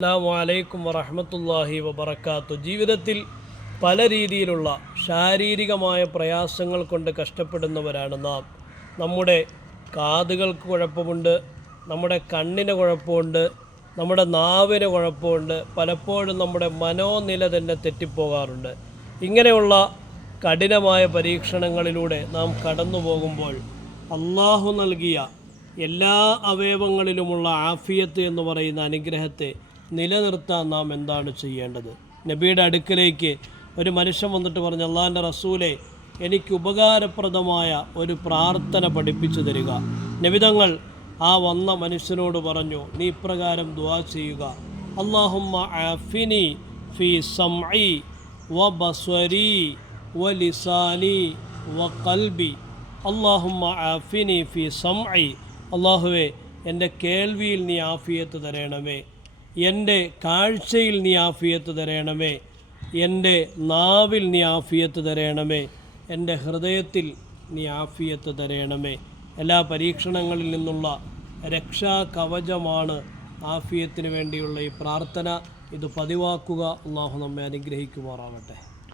അസ്സലാമു അലൈക്കും വറഹ്മത്തുള്ളാഹി വബറകാത്തു. ജീവിതത്തിൽ പല രീതിയിലുള്ള ശാരീരികമായ പ്രയാസങ്ങൾ കൊണ്ട് കഷ്ടപ്പെടുന്നവരാണ് നാം. നമ്മുടെ കാതുകൾക്ക് കുഴപ്പമുണ്ട്, നമ്മുടെ കണ്ണിന് കുഴപ്പമുണ്ട്, നമ്മുടെ നാവിന് കുഴപ്പമുണ്ട്, പലപ്പോഴും നമ്മുടെ മനോനില തന്നെ തെറ്റിപ്പോകാറുണ്ട്. ഇങ്ങനെയുള്ള കഠിനമായ പരീക്ഷണങ്ങളിലൂടെ നാം കടന്നു പോകുമ്പോൾ അള്ളാഹു നൽകിയ എല്ലാ അവയവങ്ങളിലുമുള്ള ആഫിയത്ത് എന്ന് പറയുന്ന അനുഗ്രഹത്തെ നിലനിർത്താൻ നാം എന്താണ് ചെയ്യേണ്ടത്? നബിയുടെ അടുക്കലേക്ക് ഒരു മനുഷ്യൻ വന്നിട്ട് പറഞ്ഞു, അള്ളാഹിൻ്റെ റസൂലെ, എനിക്ക് ഉപകാരപ്രദമായ ഒരു പ്രാർത്ഥന പഠിപ്പിച്ചു തരിക. നബി തങ്ങൾ ആ വന്ന മനുഷ്യനോട് പറഞ്ഞു, നീ ഇപ്രകാരം ദുആ ചെയ്യുക: അല്ലാഹുമ്മ ആഫിനി ഫീ സംഇ വ ബസ്വരി വ ലിസാനി വ ഖൽബി. അല്ലാഹുമ്മ ആഫിനി ഫീ സംഇ, അല്ലാഹുവേ, എൻ്റെ കേൾവിയിൽ നീ ആഫിയത്ത് തരണമേ, എൻ്റെ കാഴ്ചയിൽ നീ ആഫിയത്ത് തരണമേ, എൻ്റെ നാവിൽ നീ ആഫിയത്ത് തരണമേ, എൻ്റെ ഹൃദയത്തിൽ നീ ആഫിയത്ത് തരണമേ. എല്ലാ പരീക്ഷണങ്ങളിൽ നിന്നുള്ള രക്ഷാകവചമാണ് ആഫിയത്തിന് വേണ്ടിയുള്ള ഈ പ്രാർത്ഥന. ഇത് പതിവാക്കുക. അള്ളാഹു നമ്മെ അനുഗ്രഹിക്കുമാറാവട്ടെ.